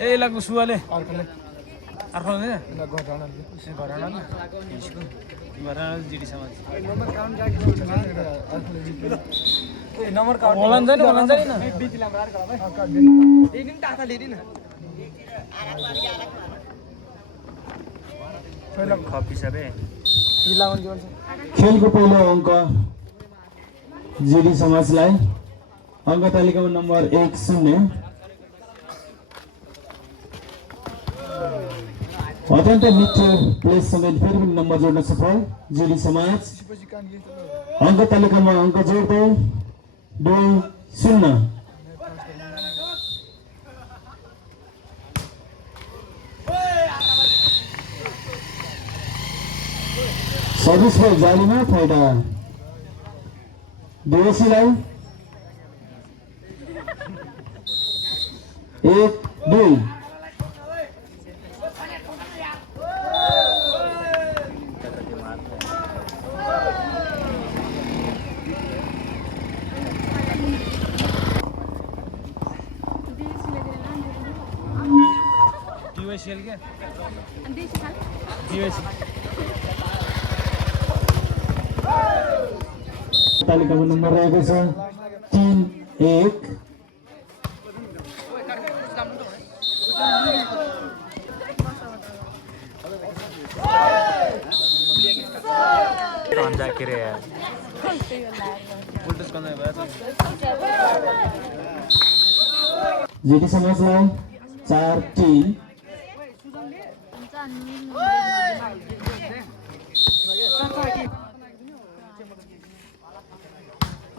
ए लागु सुवाले अर्कोले अर्को हैन ल घटाउन घराना घराना जिडी समाज नम्बर काउन्ट जाके अर्कोले जित्यो ए नम्बर काउन्ट ओलन जानी न बिच लाम रार भाइ एक दिन टाटा लिदि न पहिला खपी सबे इलावन जोन खेलको पहिलो अङ्क जिडी समाजलाई अङ्क तालिकामा नम्बर 1-0 अत्यन्त मिठो प्लेस समेत फेरि पनि नम्बर जोड्न सफल जिडी समाज अङ्क तालिकामा अङ्क जोड्दै 2-0 सर्भिस बल जालीमा फाइदा देवसीलाई 1-2 टीवाईसीएल के टीवाईसी तालिकामा नम्बर रहेको छ 3-1 अंजा करे यार उल्टस करना है जिडी समाजलाई 4-3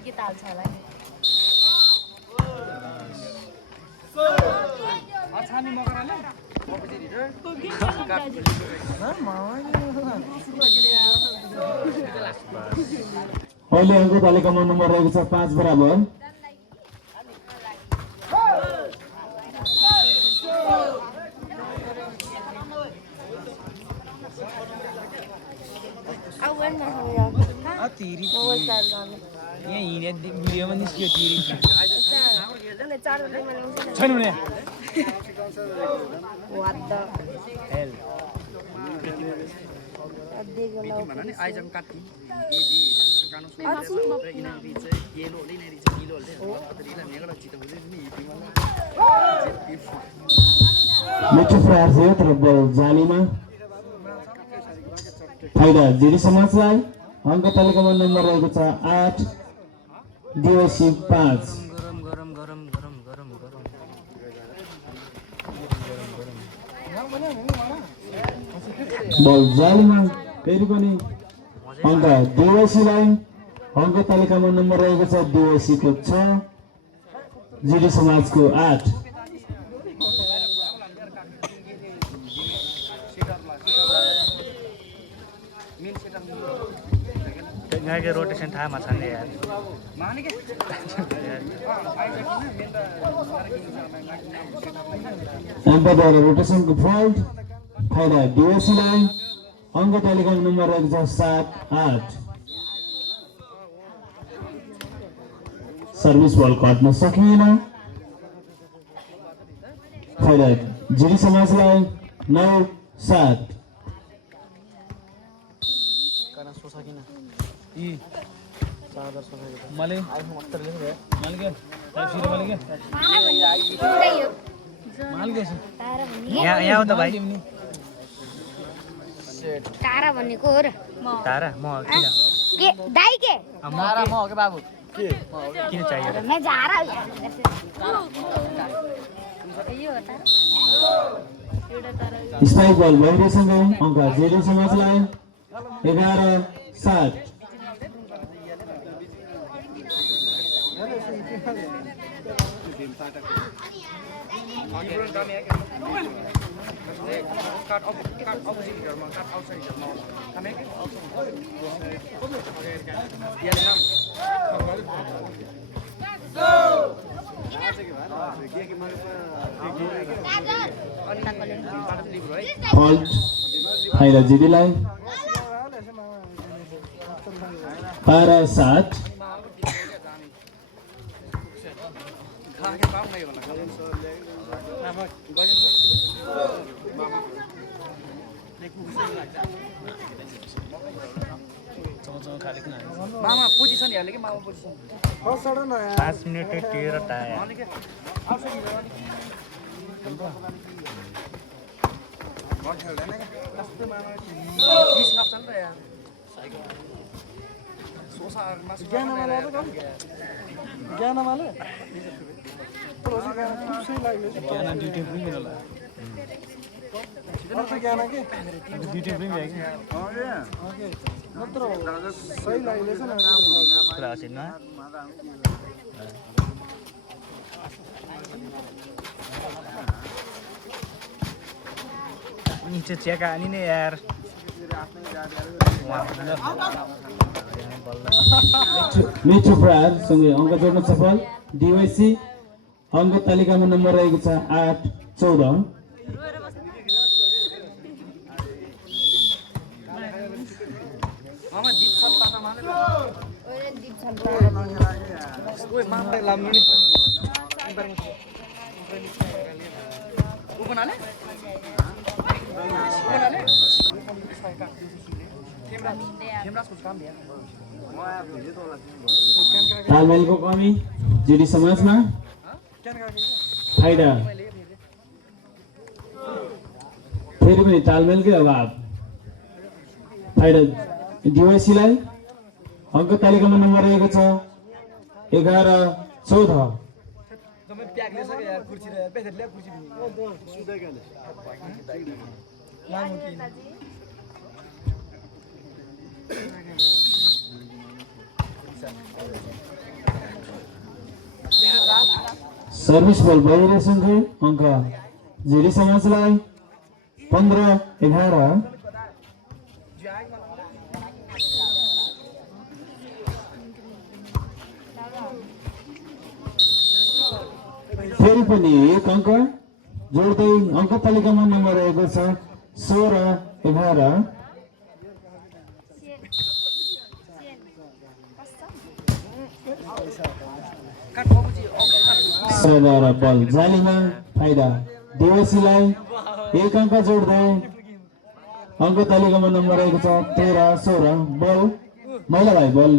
के ताल छ होला अछानी मगराले अहिले अङ्क तालिकामा नम्बर रहेको छ 5 बराबर तिरी यहाँ हिँडे भिडियोमा निस्कियो तिरी छैन भने हेल आइजम काट्टी ए बी कानो सुन इना बी चाहिँ येलो ले ने रिच नीलो ले अतरीला नेगला चित हुले नि मिठो प्रयास हो तर बल जालीमा फाइदा जिडी समाजलाई अङ्क तालिकामा नम्बर रहेको छ 8 देवसी 5 गरम गरम गरम गरम गरम गरम बल जालीमा फेरि पनि अङ्क देवसीलाई अङ्क तालिकामा नम्बर रहेको छ देवसीको 6 जिडी समाजको 8 यहाँ के रोटेशन था मचाने यार माने के एम्पायरद्वारा रोटेसनको फल्ट फाइदा देवसीलाई अङ्क तालिकामा नम्बर रहेको छ 7-8 सर्भिस बल काट्न सकिएन फाइदा जिडी समाजलाई 9-7 काना सोसा किन ई 4000 सोसा माले आइफोन मात्र ले रे माल के फिर माल के माल के यहाँ हो त भाइ तारा भनेको हो र तारा म किन के दाइ के तारा म हो के बाबु के किन चाहियो मैं जा रहा हूं यार यो तारा एउटा तारा स्ट्राइक बल भइरहेसँगै अङ्क जिडी समाजलाई 11-7 Cut opposite here, cut outside here. Come here. Yeah, fault फाइदा जिडीलाई पारा 7 खाके पाउँ नै होला मामा पोजिसन हेर्ले कि मामा पोजिसन 5 मिनेट 13 टाया ज्ञान ड्युटी पनि होला ड्युटी पनि भ्याइ क्लास हेर्न नीचे चेक आनी नै यार मिठो प्रहार सँगै अङ्क जोड्न सफल डिवाइसी अङ्क तालिकामा नम्बर रहेको छ 8 14 मामा दीप सब पाता माने ओए मामा लाम्नु नि उकोनाले क्यामेराको काम भ्या तालमेलको कमी जिडी समाजमा फाइदा फेरि पनि तालमेलकै अभाव फाइदा डिवाइसीलाई अङ्क तालिकामा नम्बर रहेको छ 11 14 तपाईँ प्याक लिसके यार कुर्सी र पेसेट ल्या कुर्सी सुदै गले लामु किन सर्भिस बल भइरहेसँगै अङ्क जिडी समाजलाई 15 11 फेरि पनि एक अङ्क जोड्दै अङ्क तालिकामा नम्बर रहेको छ 16 11 17 बल जालीमा फाइदा डिवाइसीलाई एक अङ्क जोड्दै अङ्क तालिकामा नम्बर रहेको छ 13 16 बल महिला भाइ बल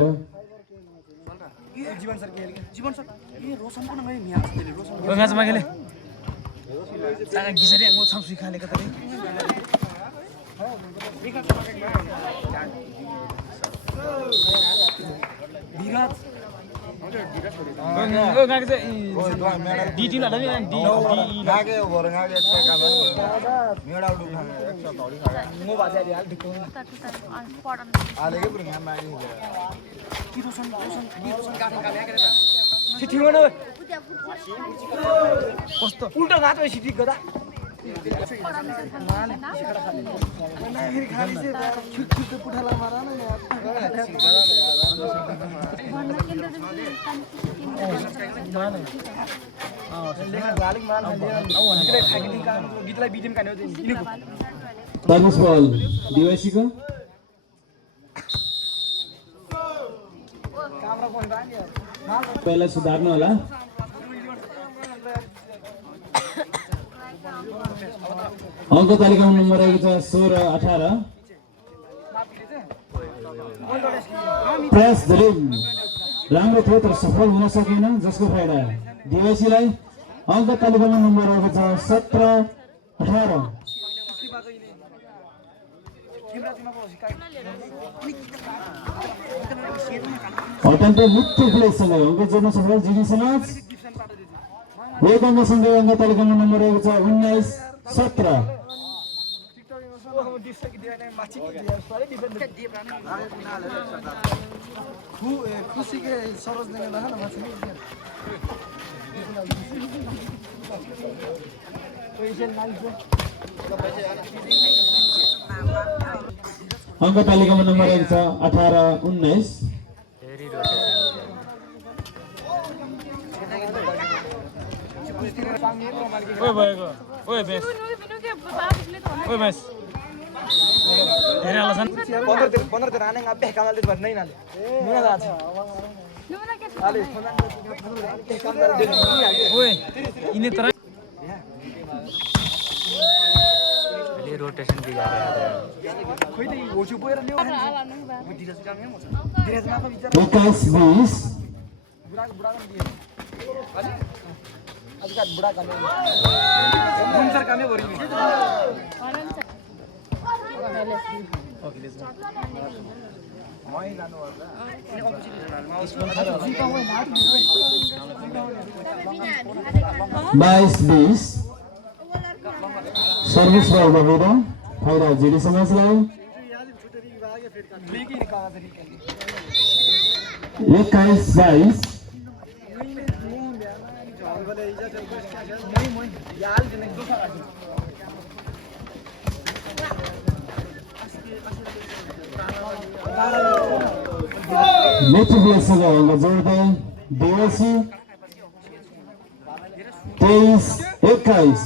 जीवन सर खेल जीवन सर ये रोशन को नंगे म्याच दिले रोशन ओ म्याच मागेले जागा गिसरी आंगो छाम सुई खाले कतै विराट ओ गाके चाहिँ डी टिम लादा नि डी गाके ओभर गाके छका भयो मेडा उडु खाने 130 खाने मो बाजा हाल दिको आलेकै पुरै घाम मागे कि रोशन गाठे काले के सिटी गर्न कस्तो उल्टा घाट भइ सिटी गदा पुठाला मारा न गीतलाई बिडिम कान्यो सर्भिस बल डिवाइसीको पहिला सुधार्नु होला अङ्क तालिकामा नम्बर रहेको छ 16 18 प्रयास धेरै राम्रो थियो तर सफल हुन सकेन जसको फाइदा डिवाइसीलाई अङ्क तालिकामा नम्बर रहेको छ 17 18 अत्यन्त मिठो प्लेसँगै अङ्क जोड्न सफल जिडी समाज एक अङ्कसँगै अङ्क तालिकामा नम्बर रहेको छ 19 17 खुशी के सरोज ने लहा न माछी अङ्क तालिकामा नम्बर रहेको छ 18 19 ओए भएको ओए बेस ओए बेस धेरै होला छन् 15 दिन आने ngabe kamal dit barnai nale muna da acha ale ओए इन्हें तरह ये रोटेशन भी जा रहा है khoi dei ochu boera leo धीरज काम है मचा धीरज ma bicara 21-20 budak kan dia आज का बुढ़ा काम मुंसर काम बरी बाइस 20 सर्भिस बल बगेर फाइदा जेडी समाजलाई 21-22 नेक्स्ट बीएससी का होगा जोड़ते हैं देवसी 23-21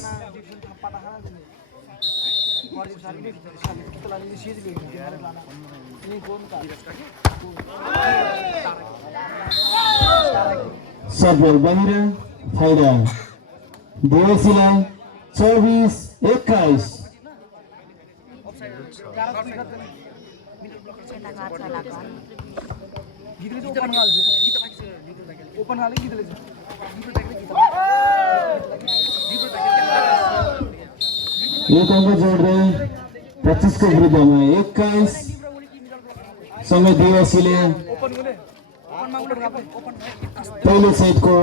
सर्वल बहिरा फाइदा देवसीलाई 24-21 ओपन हाले गीत लेछ एक अंक जोड़ रहे 25 को विरुद्ध में 21 समय देवसीले पहले सेट को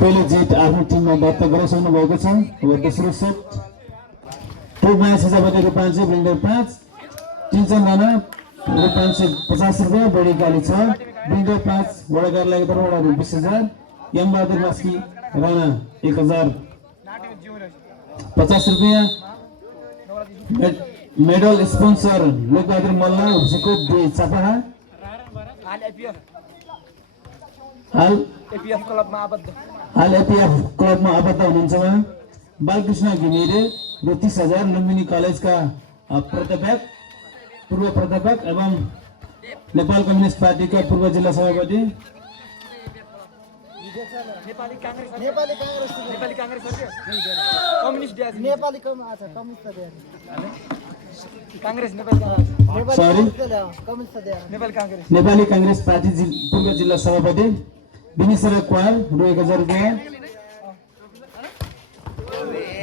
पहले जीत आफ्नो टिममा दर्ता गराइसक्नु भएको छ। अब दोस्रो सेट टप म्याच छ भने ₹500 बिल्डर 5 3जना ₹550 बढी गाली छ बिल्डर 5 वडाकारलाई तर्फबाट ₹20,000 यमबहादुर मास्की राणा ₹1,050 मेडल स्पोन्सर लोकबहादुर मल्ल हुसेको 2 चापाहा हाल एपीएफ क्लबमा आबद्ध हुनुहुन्छ उहाँ बालकृष्ण घिमिरे ₹30,000 लुम्बिनी कलेजका पूर्व प्राध्यापक एवं नेपाल कम्युनिस्ट पार्टीका पूर्व जिल्ला सभापति नेपाली कांग्रेस कम्युनिस्ट दिया नेपाली कम्युनिस्ट दिया कांग्रेस नेपाली कांग्रेस पार्टी पूर्व जिल्ला सभापति विनिसरा क्वाल ₹1,000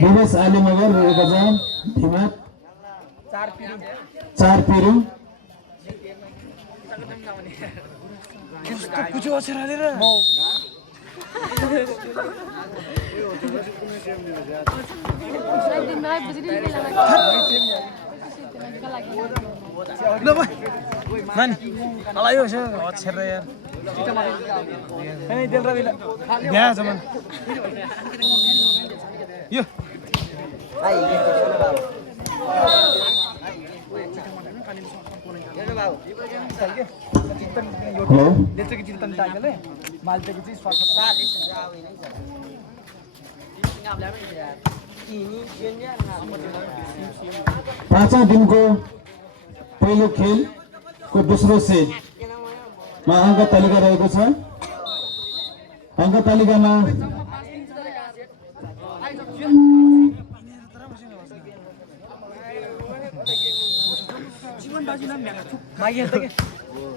विवेश आली मगर ₹1,000 धिमात 4 पिरुङ कुछ असर हालेर ल भाइ नानी आलायो छ अछेर यार नहीं दिल रवि बिहा छ मन यो हेलो लेचे की चिंतन टागले मालते की चीज पाँचौं दिनको पहिलो खेलको दोस्रो सेटमा अङ्क तालिका रहेको छ। अङ्क तालिकामा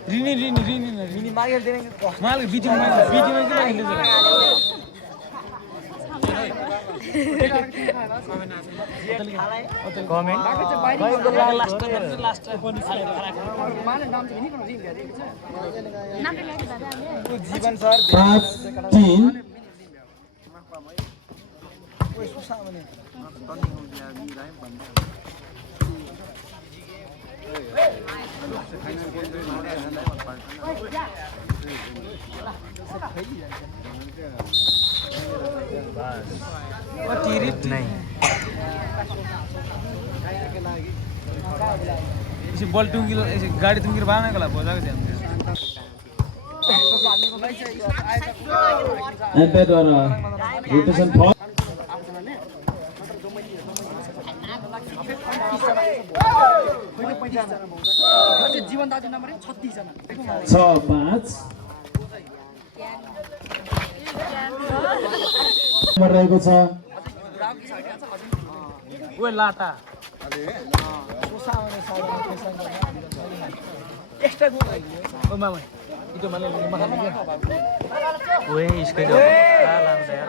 रिनी मागेर देने माल बिटीमा जीवन सर 5-3 टिरिट नहीं इसे बॉल टूंगी ऐसे गाड़ी टूंगी बाहर निकला बोला के एम्पायर द्वारा रोटेसन फल जीवन दाजु नम्बर 36 जना 6-5 नम्बर रहेको छ ओए लाटा एक्स्ट्रा गोल ओ मामा itu mana mahal lagi ओए इसको दो लाम यार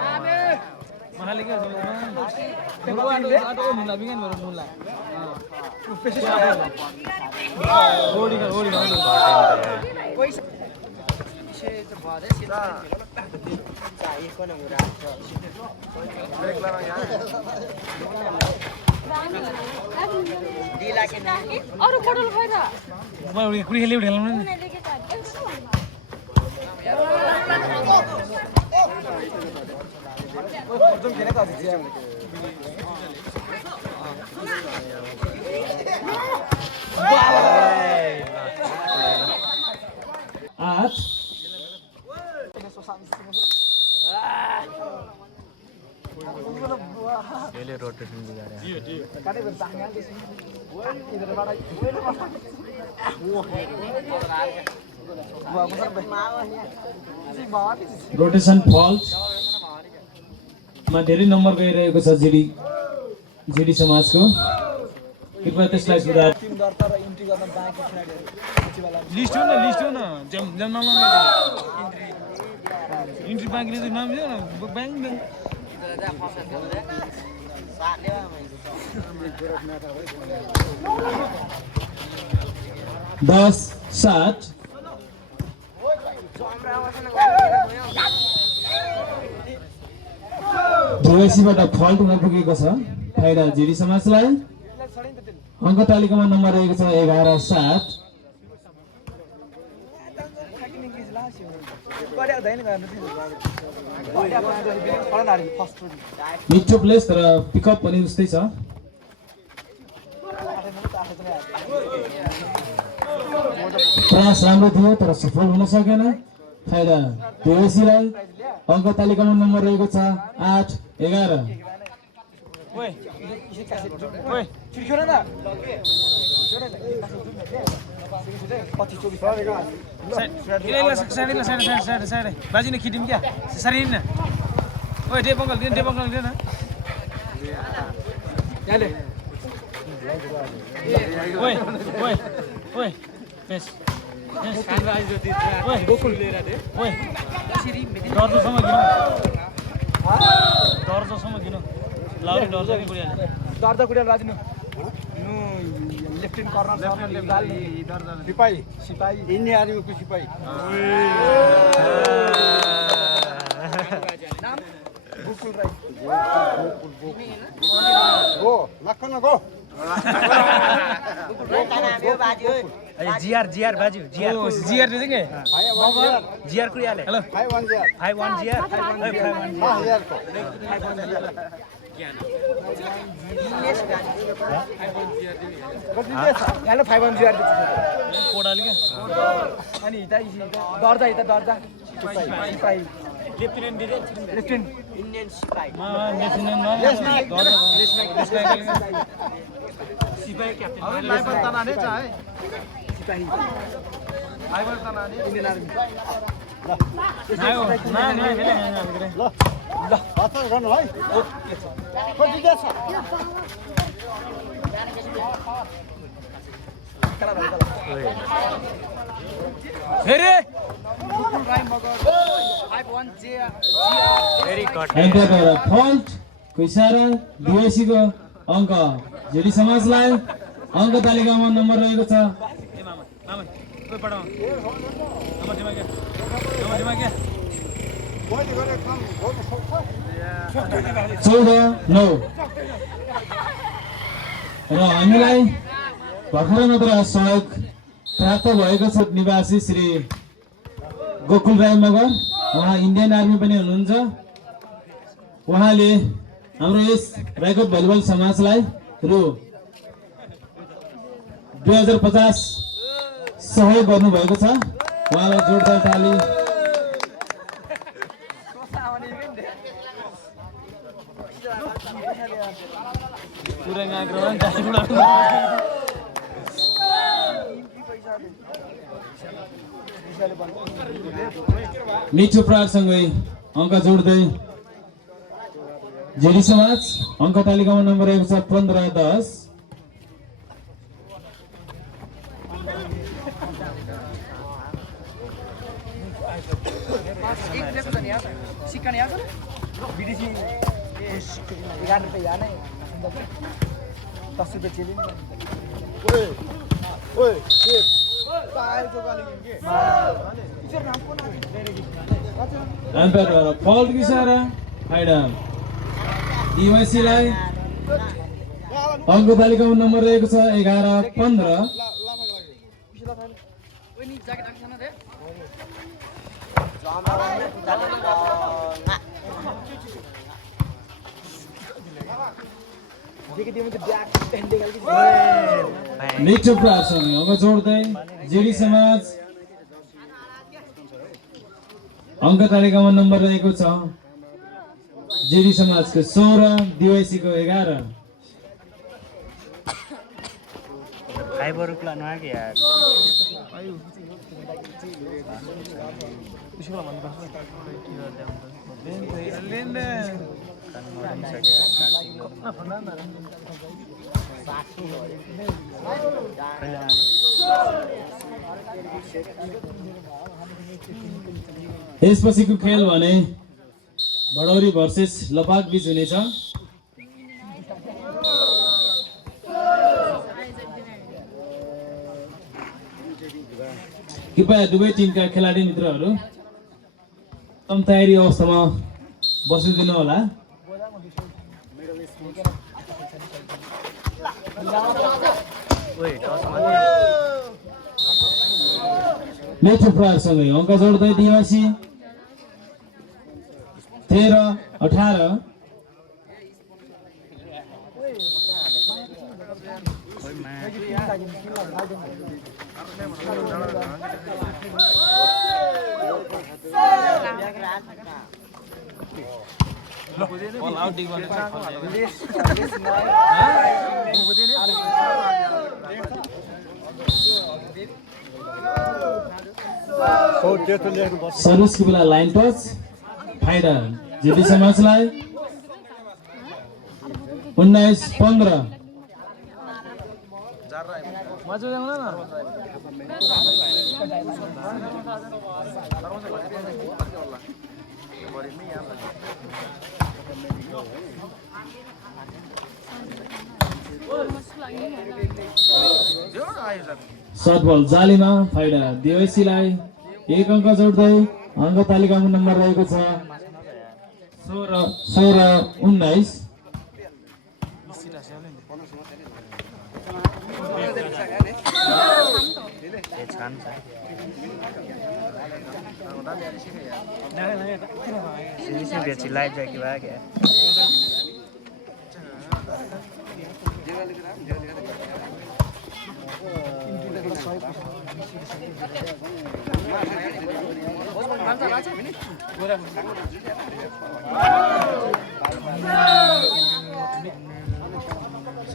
mahal lagi dulu ada nula bingan baru nula ओडी कर अरू बोतल खै र म कुडी खेली उठेल न आठ ले रोटेशन भी जा रहा है रोटेसन फल्ट मा धेरै नम्बर गइरहेको छ जिडी समाजको कृपया त्यसलाई सुधार टिम दर्ता र इन्ट्री गर्न बाँकी खेलाडीहरू लिस्ट हो न जम नाम इन्ट्री बाँकी लिस्ट नाम दियो न ब्याङ्क 10-7 ध्रुवेसीबाट फल्ट हुन पुगेको छ फाइदा जिडी समाजलाई अङ्क तालिकामा नम्बर रहेको छ 11-7 मिठो प्लेस तर पिकअप पनि उस्तै छ प्रयास राम्रो थियो तर सफल हुन सकेन फाइदा ध्रुवेसीलाई अङ्क तालिकामा नम्बर रहेको छ 8-11 ओए छिर्ख्यो न साइड बाजी ने खिटिम क्या सारी न ओए डेबंगल दे न याले ओए बेस ओए गोकुल लिएर दे ओए डरजोसम्म किन लाउरी डरजो कि गुडियाले दर्जा गुडियाले राजिनु लेफ्टिनेन्ट कर्नल सिपाही इन्डियन आर्मीको सिपाही नाम गोकुल राई गो लक्कन गो जिआर बाजू जिआर दे देंगे जिआर कुड़ियाले हेलो 5-1 जिआर हेलो 5-1 जिआर कोडाले क्या अनि दर्जा सिपाही लेफ्टिनेन्ट इन्डियन सिपाही सिपाही क्याप्टेन लाइबर तनाने चाहे सिपाही लाइबर तनाने इन्डियन आर्मी ल हतार गर्नु है कति देश छ फेरि एन्टर गरेर फल्ट कुइसारा ध्रुवेसीको अङ्क जिडी समाजलाई अङ्क तालिकामा नम्बर रहेको छ मामा कोही पढाउ नम्बर दिमा क्या 14-9 र हामीलाई भर्खरै मात्र सहयोग प्राप्त भएको छ निवासी श्री गोकुल राई मगर उहाँ इन्डियन आर्मी पनि हुनुहुन्छ उहाँले हाम्रो यस रायकोट भलिबल समाजलाई रु 2050 सहयोग गर्नुभएको छ उहाँलाई जोरदार ताली पुरै आग्रह मिठो प्रहारसँगै अङ्क जोड्दै जेडी समाज अङ्क तालिकामा नम्बर 1 छ 15-10। सिक्का नहीं आता बीडीसी 11 रुपए यार नहीं 10 रुपए चली ओए शेट पाएर जो गाली के टीचर नाम को ना एम्पायर फल्ट की सारा फाइडा डीवाईसी लाई अङ्क तालिकामा नम्बर 1 छ 11-15। कोई नहीं जाके डाक खाना दे मिठो प्रहारसँगै अङ्क जोड्दै जेडी समाज अङ्क तालिकामा नम्बर रहेको छ जेडी समाजको 16 डीवाईसी को 11। फाइबर रुपला ना के यार यसपछिको खेल भने बडौरी भर्सेस लपाक बीच हुनेछ। कृपया दुवै टिमका खेलाडी मित्रहरू तम तयारी अवस्थामा बसिदिनु होला। मिठो प्रहारसँगै अङ्क जोड्दै DYC 13-18। All out di mana? Service की बेला लाइन टच फाइडा जेडी समाजलाई 19-15। Maju yang mana? सर्ट बल जालीमा फाइडा डीवाईसीलाई 1 अङ्क जोड्दै अङ्क तालिकामा नम्बर रहेको छ 16-19। Sini biar cilai aja kita ya.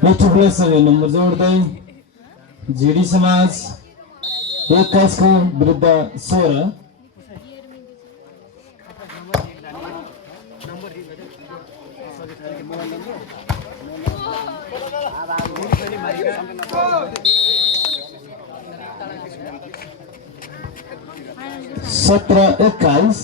मिठो प्लेससँग नम्बर जोड्दै जेडी समाज 21 को विरुद्ध 16। सत्रह 21।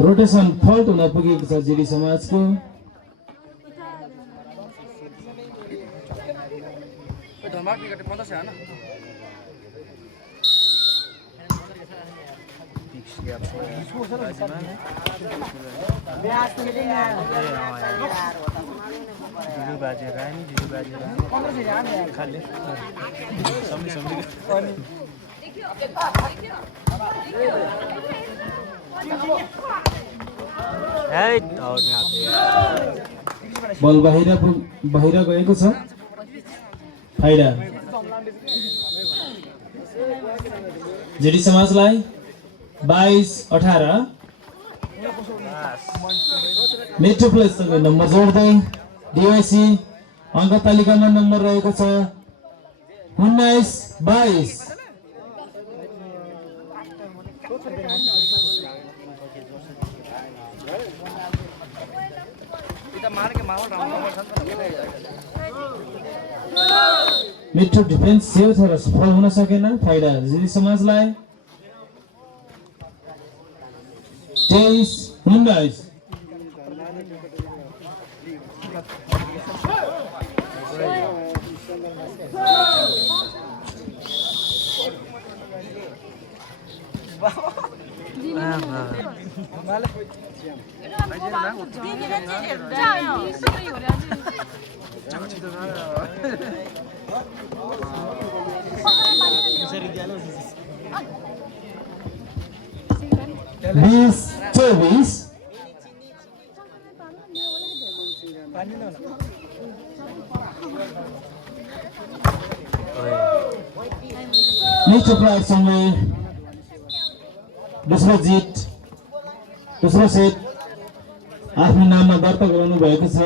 रोटेसन फल्ट हुन पुगेको छ जेडी समाजको। बल बाहिर गएको छ फाइडा जेडी समाजलाई 22-18। मेट्रो प्लससँग नम्बर जोड्दै डिवाइसी अङ्क तालिकामा नम्बर रहेको छ 19-22। मिठो डिफेन्स सेव छ र सफल हुन सकेन। फाइदा जेडी समाजलाई 23-19। बीस 24। मिठो प्रयाससँगै दोस्रो जित दोस्रो सेट आफ्नो नाममा दर्ता गराउनु भएको छ।